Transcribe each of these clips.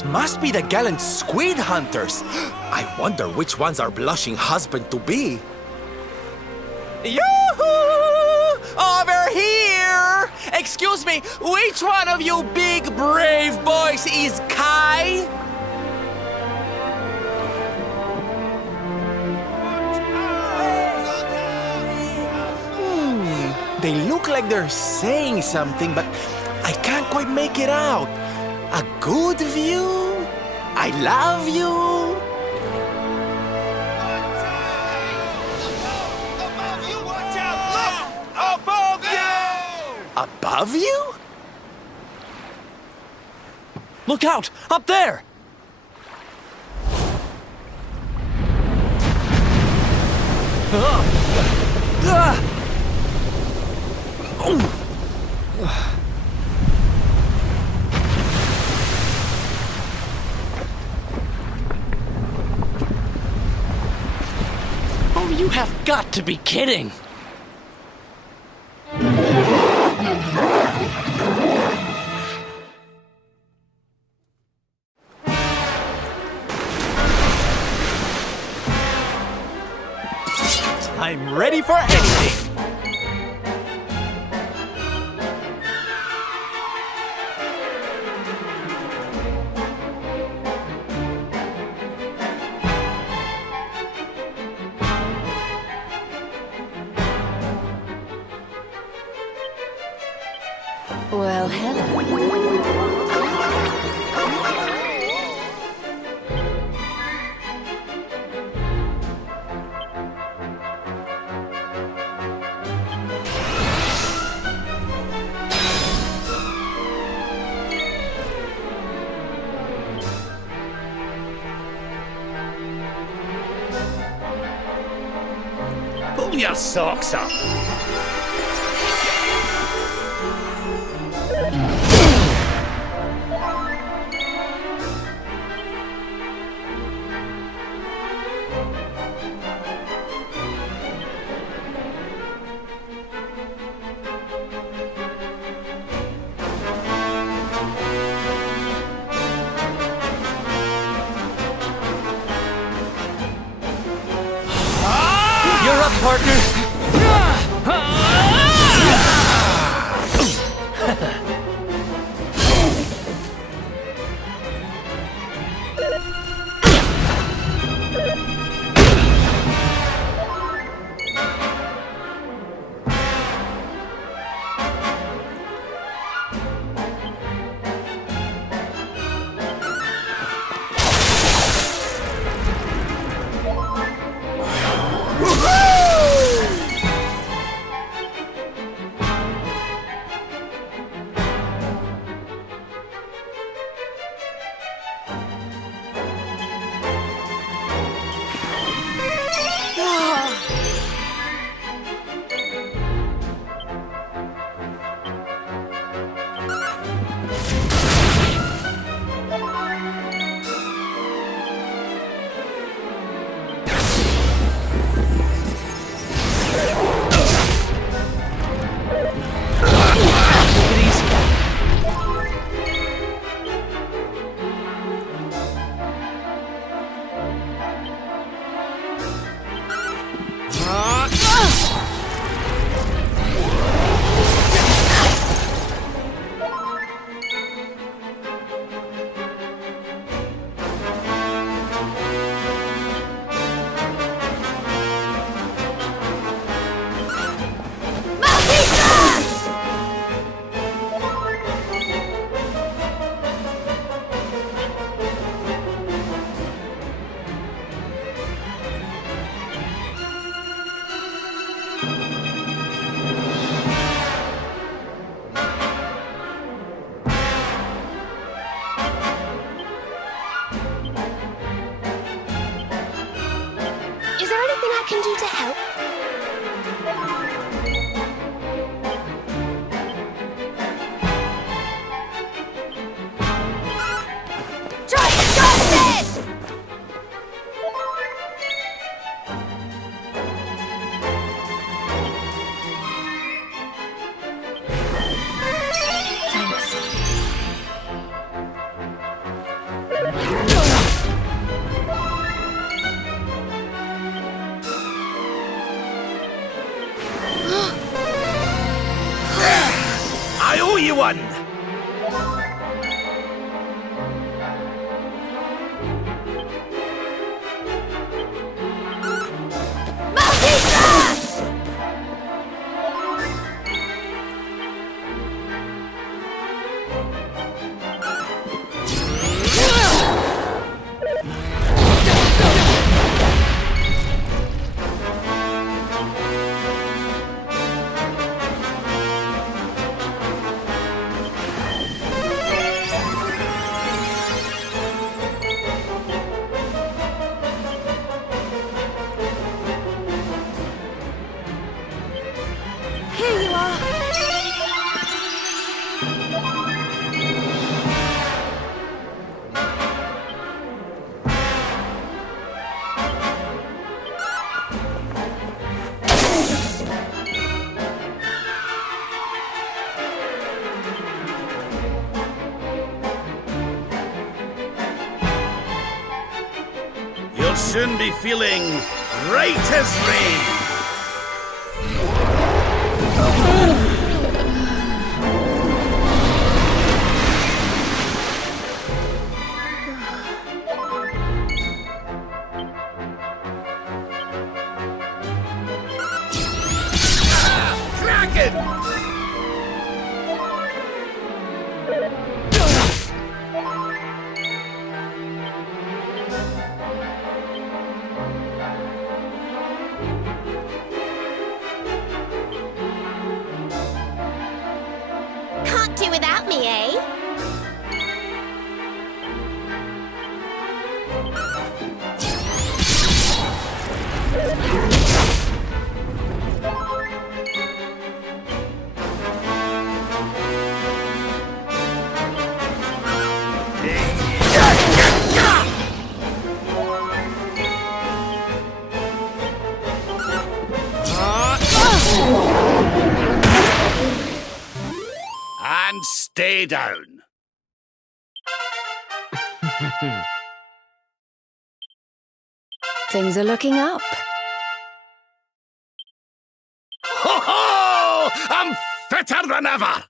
These must be the gallant squid hunters. I wonder which one's our blushing husband to be. Yoo-hoo! Over here! Excuse me, which one of you big brave boys is Kai? They look like they're saying something, but I can't quite make it out. A good view? I love you? Above you, watch out! Look! Above you! Above you? Look out! Up there! Oh, you have got to be kidding! I'm ready for anything. Well, hello. Pull your socks up. You're up, partner! Is there anything I can do to help? Try to stop this! Thanks. one! Multi-thrust! Here you are. You'll soon be feeling right as rain. Dragon! Can't do without me, eh? And stay down. Things are looking up. Ho ho! I'm fitter than ever!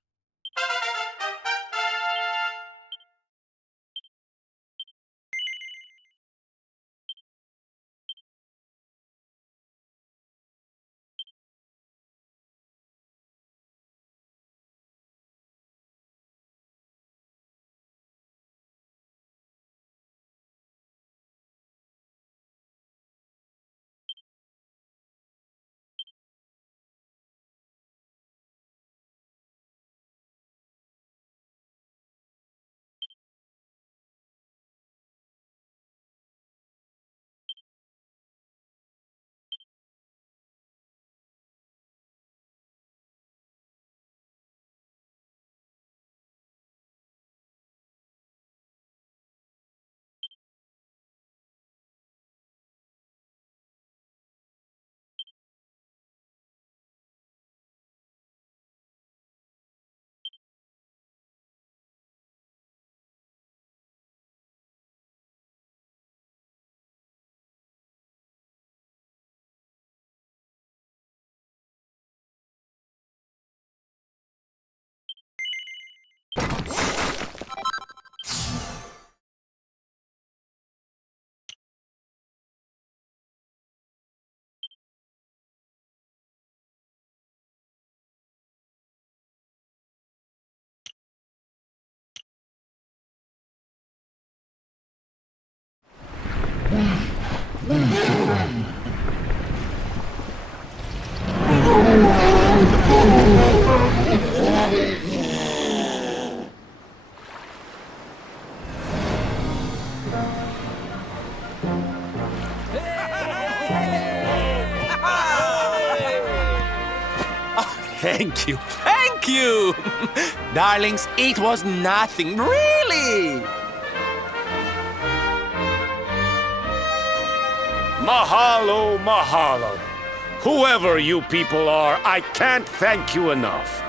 Thank you, thank you! Darlings, it was nothing, really! Mahalo, mahalo. Whoever you people are, I can't thank you enough.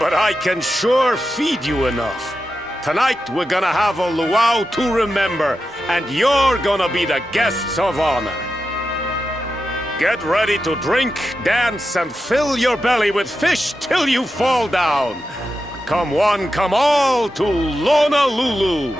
But I can sure feed you enough. Tonight we're gonna have a luau to remember, and you're gonna be the guests of honor. Get ready to drink, dance, and fill your belly with fish till you fall down. Come one, come all to Honolulu.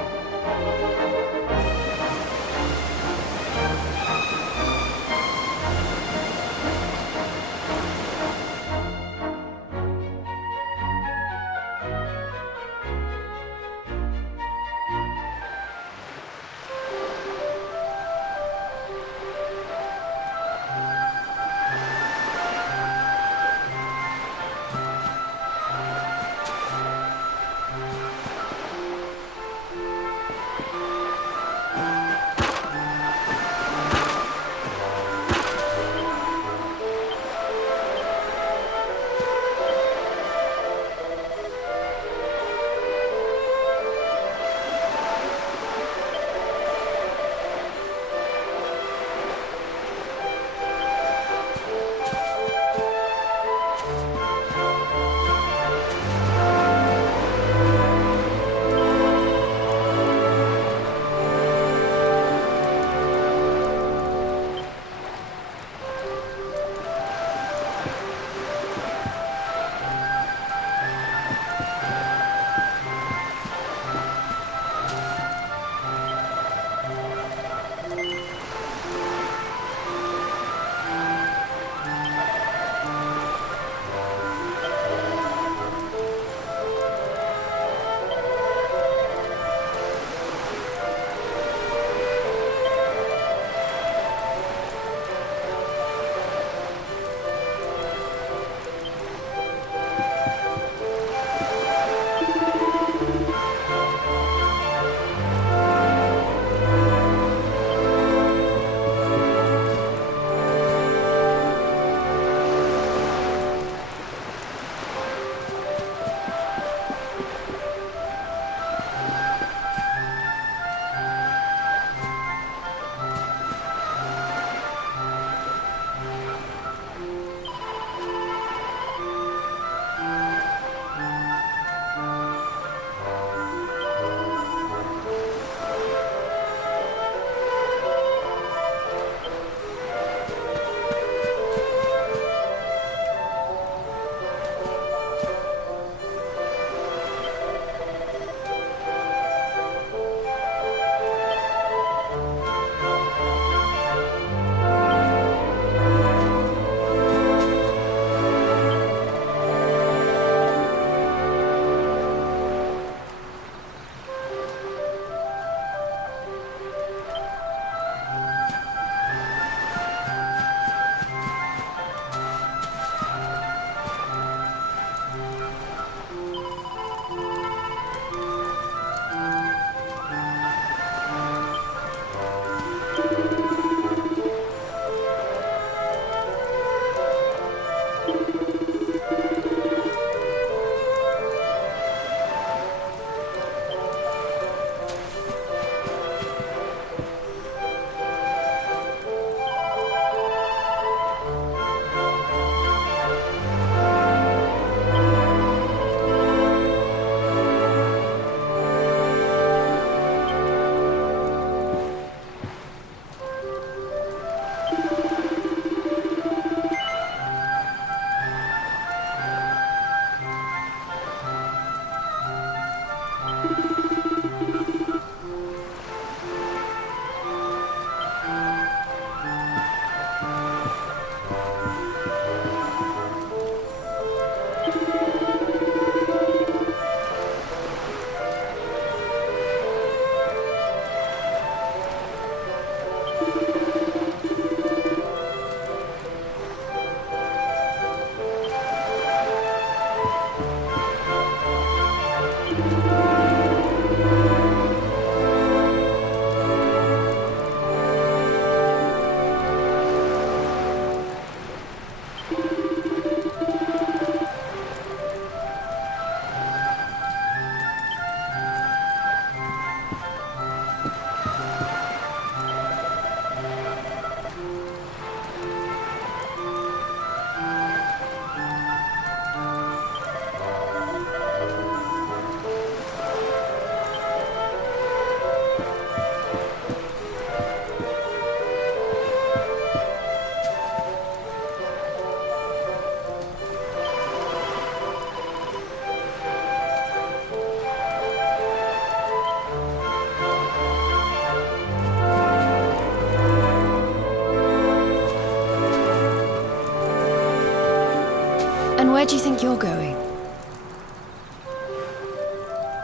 where do you think you're going?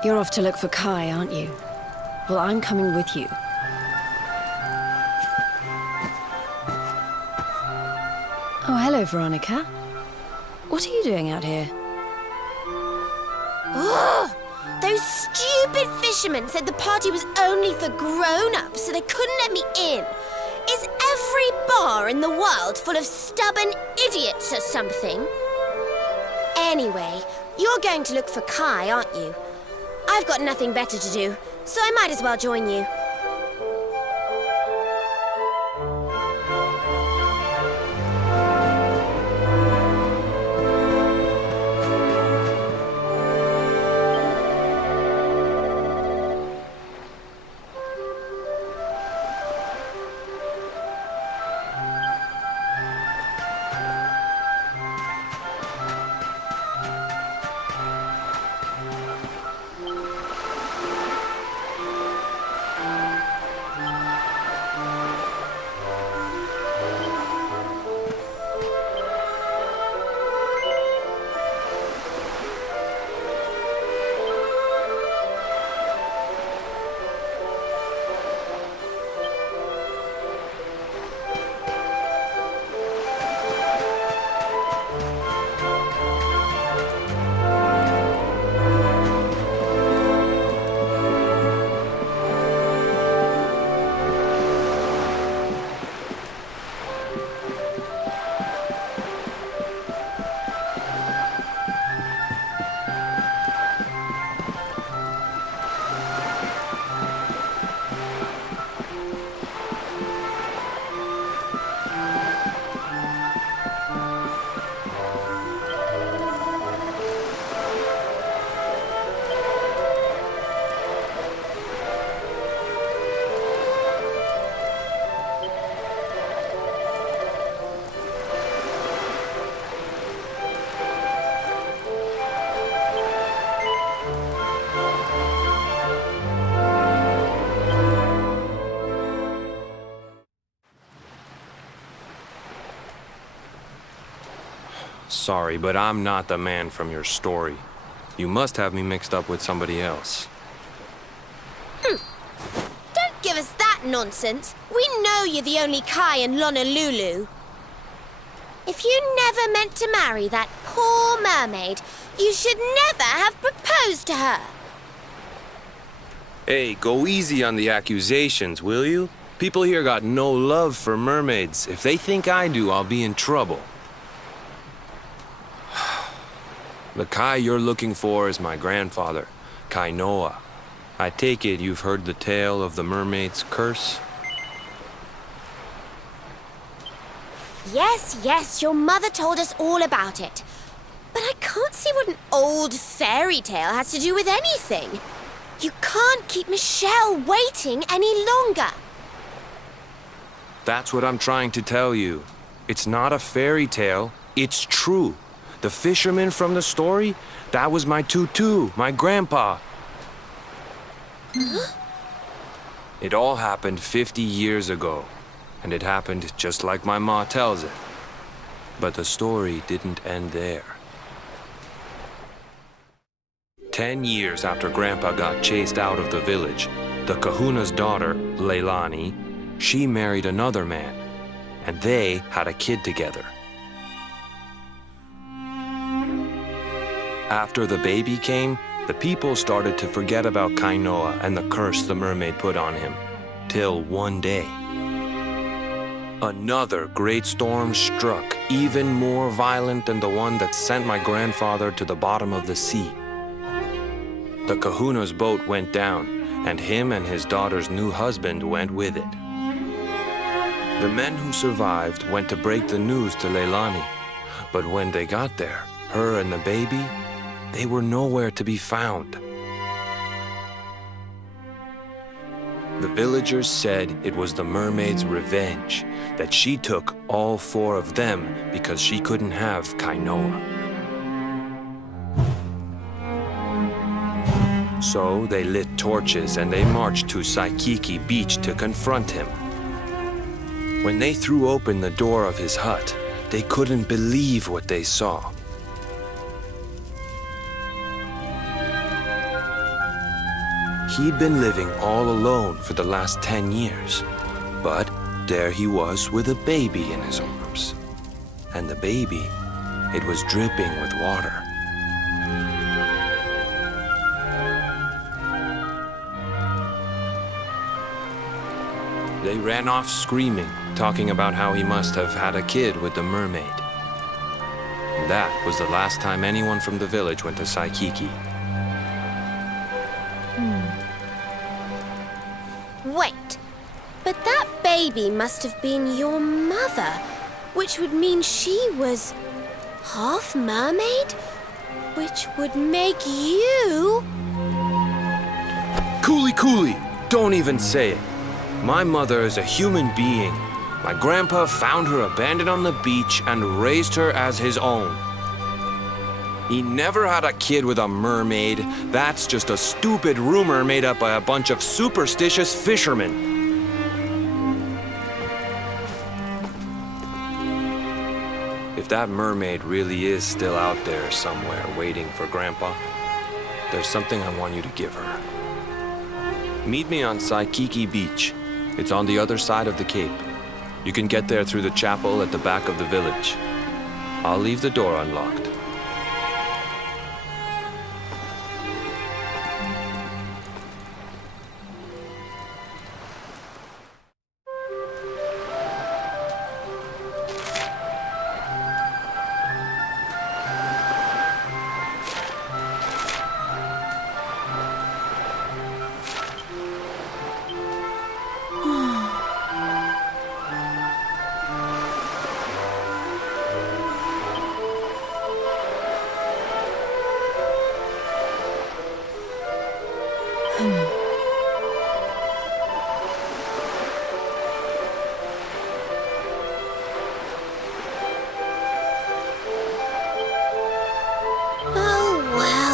You're off to look for Kai, aren't you? Well, I'm coming with you. Oh, hello, Veronica. What are you doing out here? Ugh! Those stupid fishermen said the party was only for grown-ups, so they couldn't let me in. Is every bar in the world full of stubborn idiots or something? Anyway, you're going to look for Kai, aren't you? I've got nothing better to do, so I might as well join you. Sorry, but I'm not the man from your story. You must have me mixed up with somebody else. Don't give us that nonsense. We know you're the only Kai in Honolulu. If you never meant to marry that poor mermaid, you should never have proposed to her. Hey, go easy on the accusations, will you? People here got no love for mermaids. If they think I do, I'll be in trouble. The Kai you're looking for is my grandfather, Kainoa. I take it you've heard the tale of the mermaid's curse? Yes, your mother told us all about it. But I can't see what an old fairy tale has to do with anything. You can't keep Michelle waiting any longer. That's what I'm trying to tell you. It's not a fairy tale, it's true. The fisherman from the story, that was my tutu, my grandpa. It all happened 50 years ago, and it happened just like my ma tells it. But the story didn't end there. 10 years after Grandpa got chased out of the village, the kahuna's daughter, Leilani, she married another man, and they had a kid together. After the baby came, the people started to forget about Kainoa and the curse the mermaid put on him. Till one day, another great storm struck, even more violent than the one that sent my grandfather to the bottom of the sea. The kahuna's boat went down, and him and his daughter's new husband went with it. The men who survived went to break the news to Leilani, but when they got there, her and the baby, they were nowhere to be found. The villagers said it was the mermaid's revenge, that she took all 4 of them because she couldn't have Kainoa. So they lit torches and they marched to Saikiki Beach to confront him. When they threw open the door of his hut, they couldn't believe what they saw. he'd been living all alone for the last 10 years. But there he was with a baby in his arms. And the baby, it was dripping with water. They ran off screaming, talking about how he must have had a kid with the mermaid. That was the last time anyone from the village went to Saikiki. Wait, but that baby must have been your mother, which would mean she was half mermaid, which would make you... Cooley! Don't even say it. My mother is a human being. My grandpa found her abandoned on the beach and raised her as his own. He never had a kid with a mermaid. That's just a stupid rumor made up by a bunch of superstitious fishermen. If that mermaid really is still out there somewhere waiting for Grandpa, there's something I want you to give her. Meet me on Saikiki Beach. It's on the other side of the cape. You can get there through the chapel at the back of the village. I'll leave the door unlocked. Oh, well.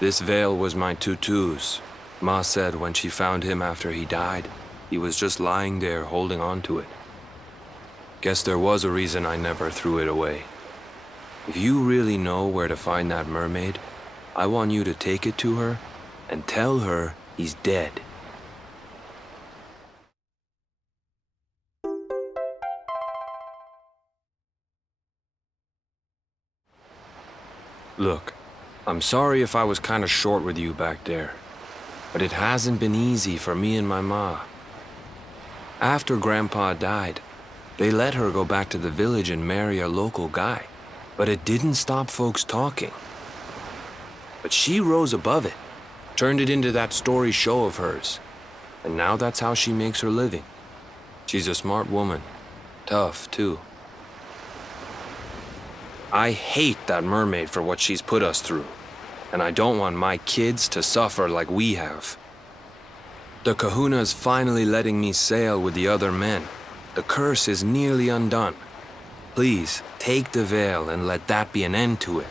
This veil was my tutu's. Ma said when she found him after he died, he was just lying there holding on to it. Guess there was a reason I never threw it away. If you really know where to find that mermaid, I want you to take it to her and tell her he's dead. Look, I'm sorry if I was kinda short with you back there, but it hasn't been easy for me and my ma. After Grandpa died, they let her go back to the village and marry a local guy, but it didn't stop folks talking. But she rose above it, turned it into that story show of hers, and now that's how she makes her living. She's a smart woman, tough too. I hate that mermaid for what she's put us through, and I don't want my kids to suffer like we have. The Kahuna's finally letting me sail with the other men. The curse is nearly undone. Please, take the veil and let that be an end to it.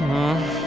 Hello.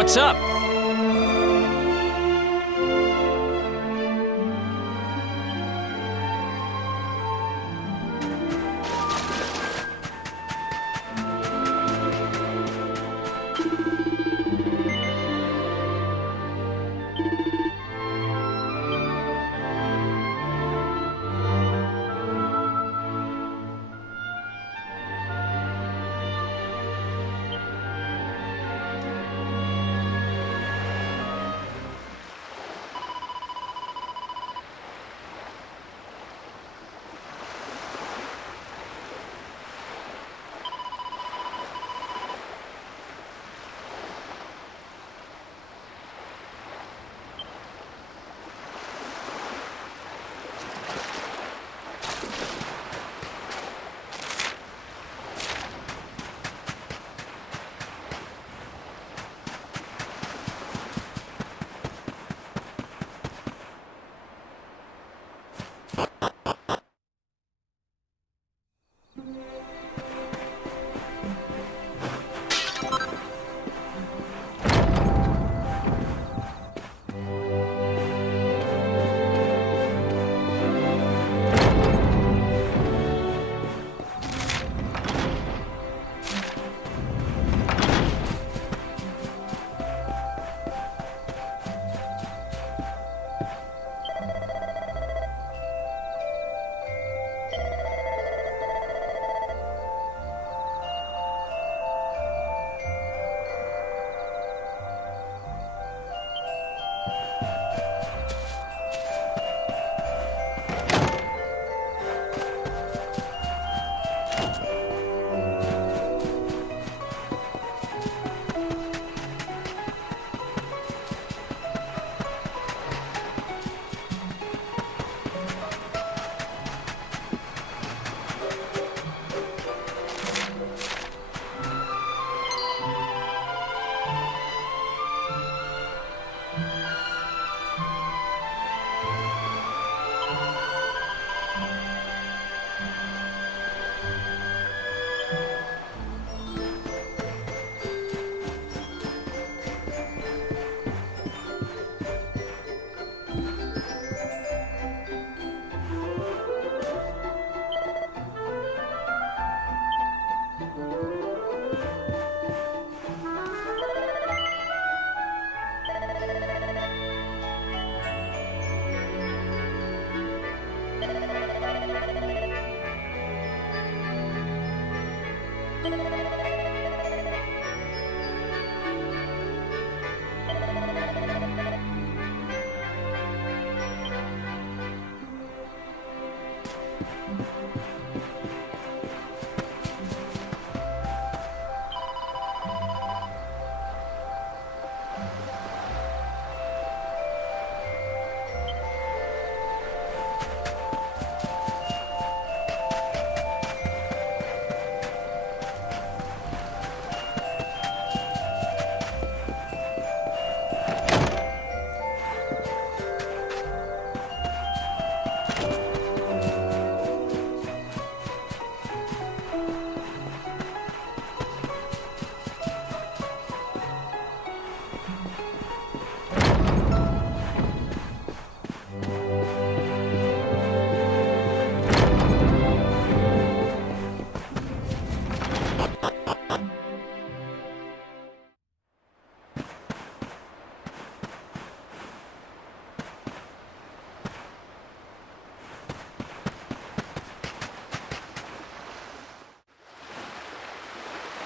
What's up?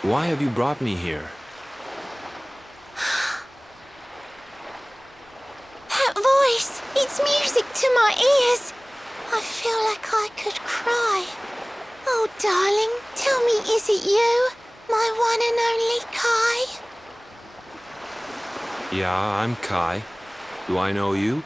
Why have you brought me here? That voice! It's music to my ears! I feel like I could cry. Oh, darling, tell me, is it you? My one and only Kai? Yeah, I'm Kai. Do I know you?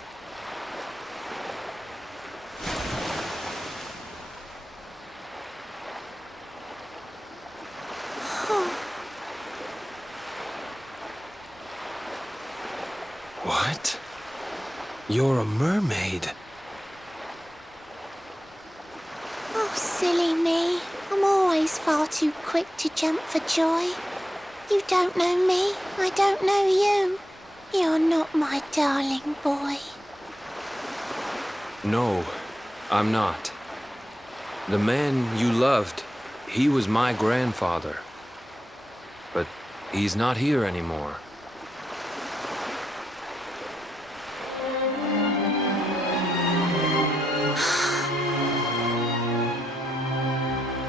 What? You're a mermaid. Oh, silly me. I'm always far too quick to jump for joy. You don't know me, I don't know you. You're not my darling boy. No, I'm not. The man you loved, he was my grandfather. But he's not here anymore.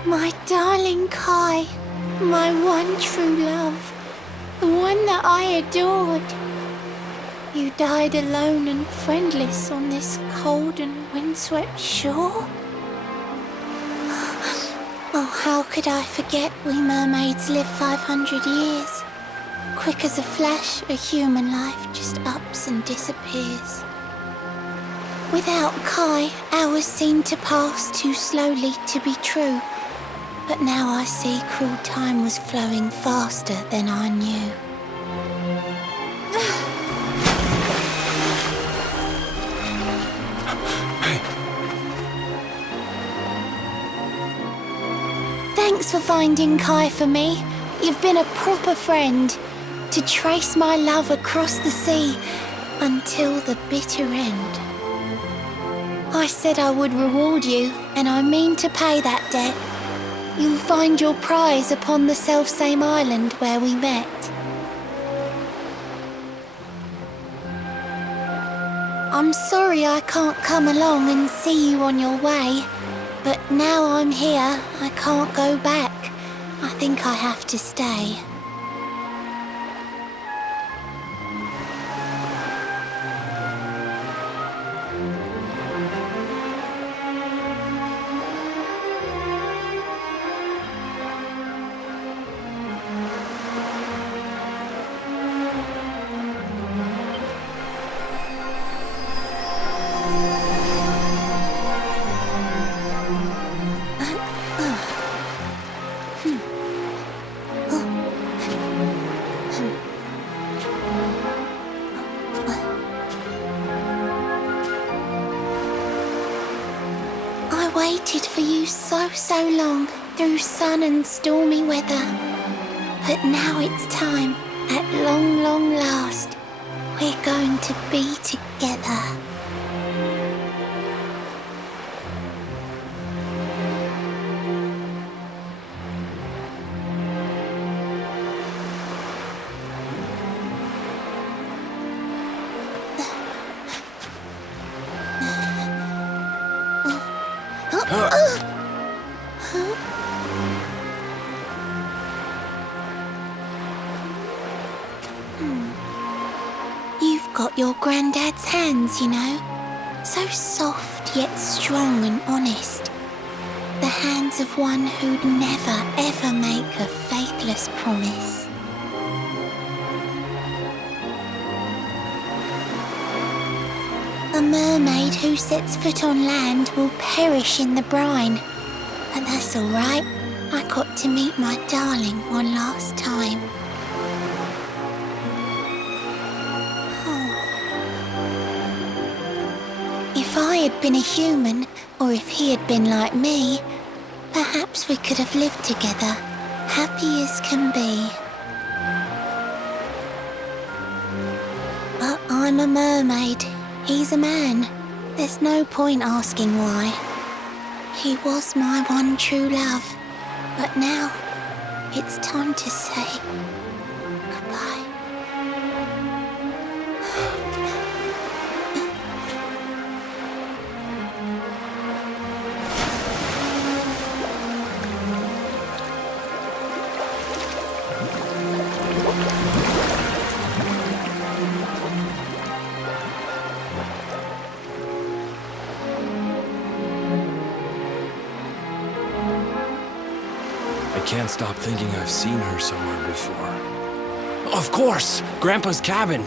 My darling Kai, my one true love, the one that I adored. You died alone and friendless on this cold and windswept shore? Oh, how could I forget we mermaids live 500 years? Quick as a flash, a human life just ups and disappears. Without Kai, hours seem to pass too slowly to be true. But now I see cruel time was flowing faster than I knew. Thanks for finding Kai for me. You've been a proper friend. To trace my love across the sea until the bitter end. I said I would reward you, and I mean to pay that debt. You'll find your prize upon the selfsame island where we met. I'm sorry I can't come along and see you on your way, but now I'm here, I can't go back. I think I have to stay. I waited for you so long, through sun and stormy weather. But now it's time, at long last, we're going to be together. You've got your granddad's hands, you know. So soft yet strong and honest. The hands of one who'd never ever make a faithless promise. A mermaid who sets foot on land will perish in the brine. But that's all right. I got to meet my darling one last time. If I had been a human, or if he had been like me, perhaps we could have lived together, happy as can be. But I'm a mermaid, he's a man. There's no point asking why. He was my one true love, but now it's time to say goodbye. I can't stop thinking I've seen her somewhere before. Of course! Grandpa's cabin!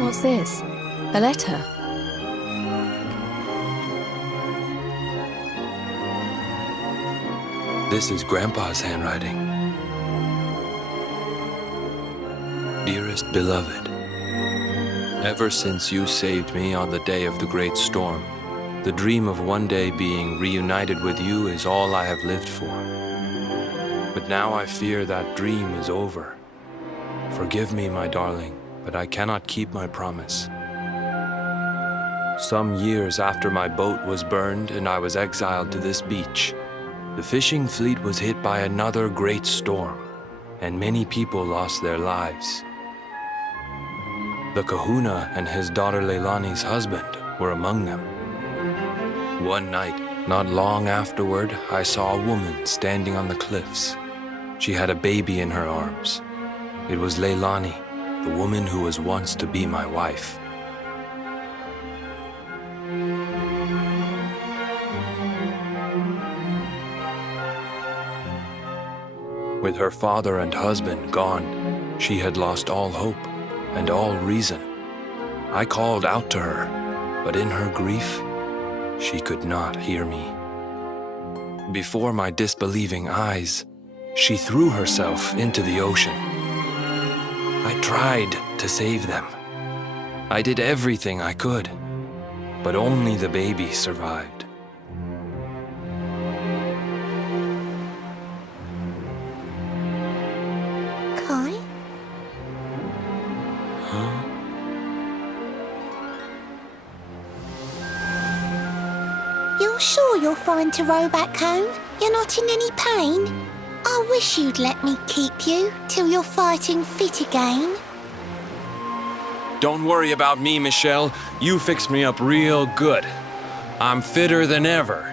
What's this? A letter? This is Grandpa's handwriting. Dearest beloved, ever since you saved me on the day of the great storm, the dream of one day being reunited with you is all I have lived for. But now I fear that dream is over. Forgive me, my darling, but I cannot keep my promise. Some years after my boat was burned and I was exiled to this beach, the fishing fleet was hit by another great storm, and many people lost their lives. The kahuna and his daughter Leilani's husband were among them. One night, not long afterward, I saw a woman standing on the cliffs. She had a baby in her arms. It was Leilani, the woman who was once to be my wife. With her father and husband gone, she had lost all hope and all reason. I called out to her, but in her grief, she could not hear me. Before my disbelieving eyes, she threw herself into the ocean. I tried to save them. I did everything I could, but only the baby survived. Kai? You're sure you're fine to row back home? You're not in any pain? I wish you'd let me keep you till you're fighting fit again. Don't worry about me, Michelle. You fixed me up real good. I'm fitter than ever.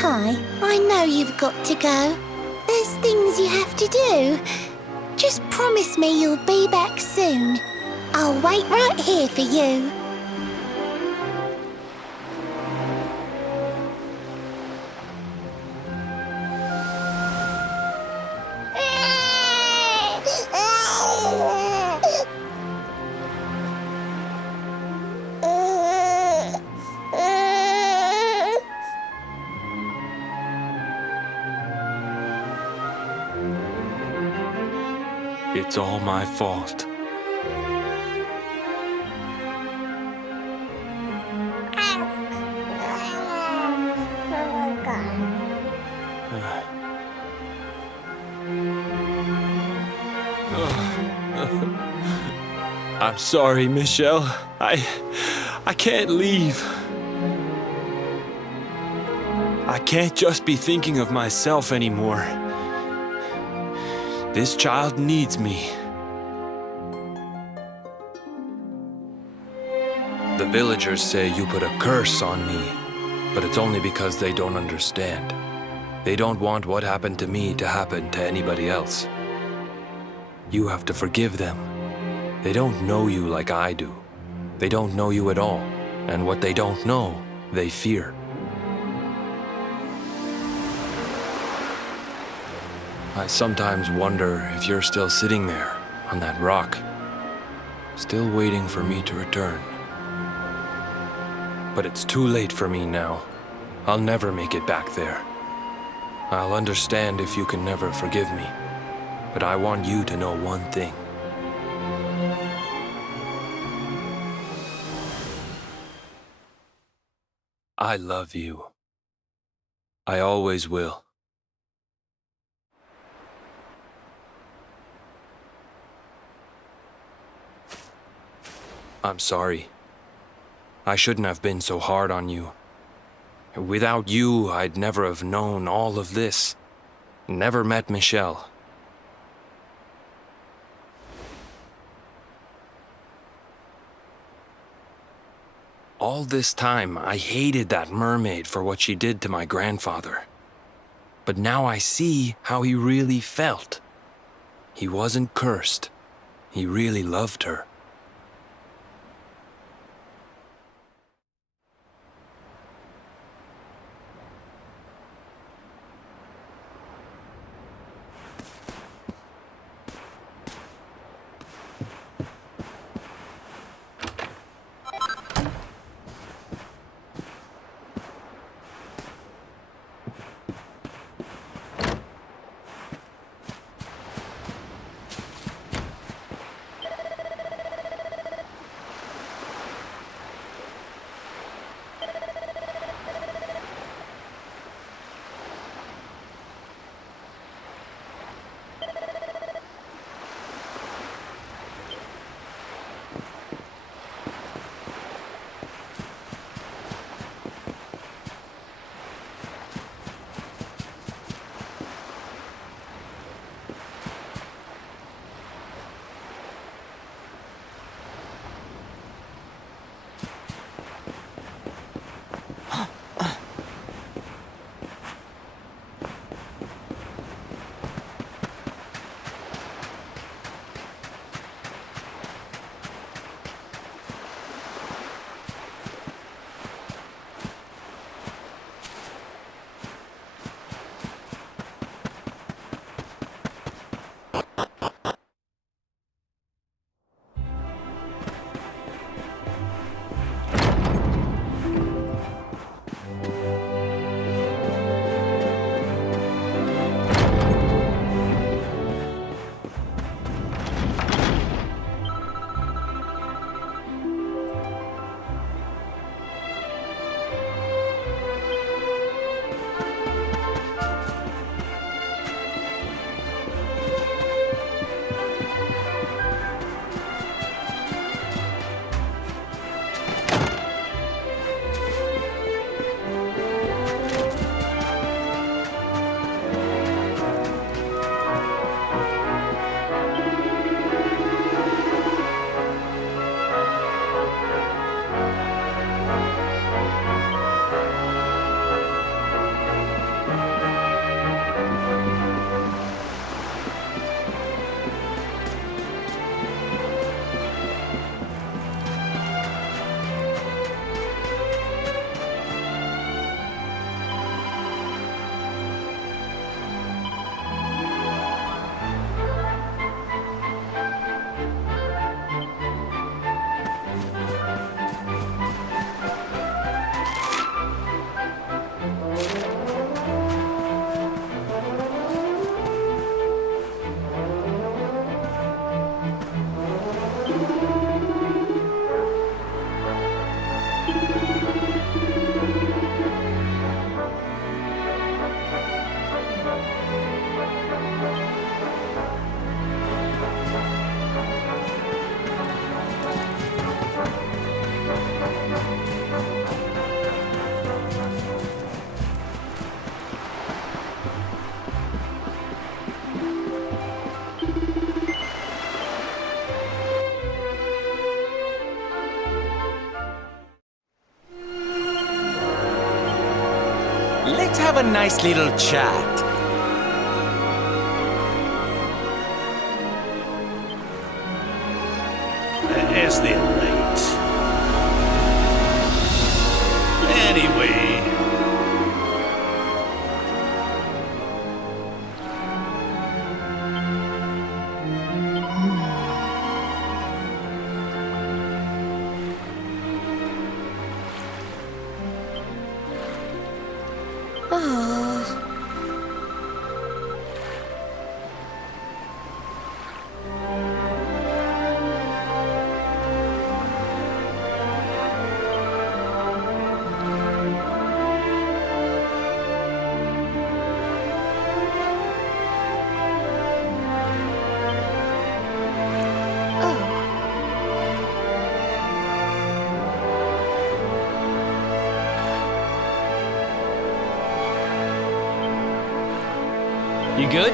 Kai, I know you've got to go. There's things you have to do. Just promise me you'll be back soon. I'll wait right here for you. It's all my fault. I'm sorry, Michelle. I can't leave. I can't just be thinking of myself anymore. This child needs me. The villagers say you put a curse on me, but it's only because they don't understand. They don't want what happened to me to happen to anybody else. You have to forgive them. They don't know you like I do. They don't know you at all, and what they don't know, they fear. I sometimes wonder if you're still sitting there on that rock, still waiting for me to return. But it's too late for me now. I'll never make it back there. I'll understand if you can never forgive me, but I want you to know one thing. I love you. I always will. I'm sorry. I shouldn't have been so hard on you. Without you, I'd never have known all of this. Never met Michelle. All this time, I hated that mermaid for what she did to my grandfather. But now I see how he really felt. He wasn't cursed. He really loved her. Let's have a nice little chat. As they're late. Anyway. You good?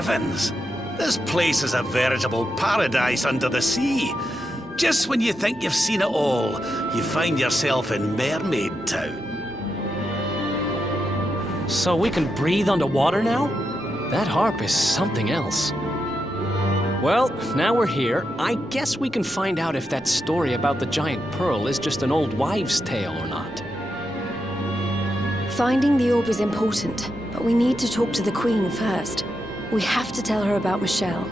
Heavens! This place is a veritable paradise under the sea. Just when you think you've seen it all, you find yourself in Mermaid Town. So we can breathe underwater now? That harp is something else. Well, now we're here. I guess we can find out if that story about the giant pearl is just an old wives' tale or not. Finding the orb is important, but we need to talk to the Queen first. We have to tell her about Michelle.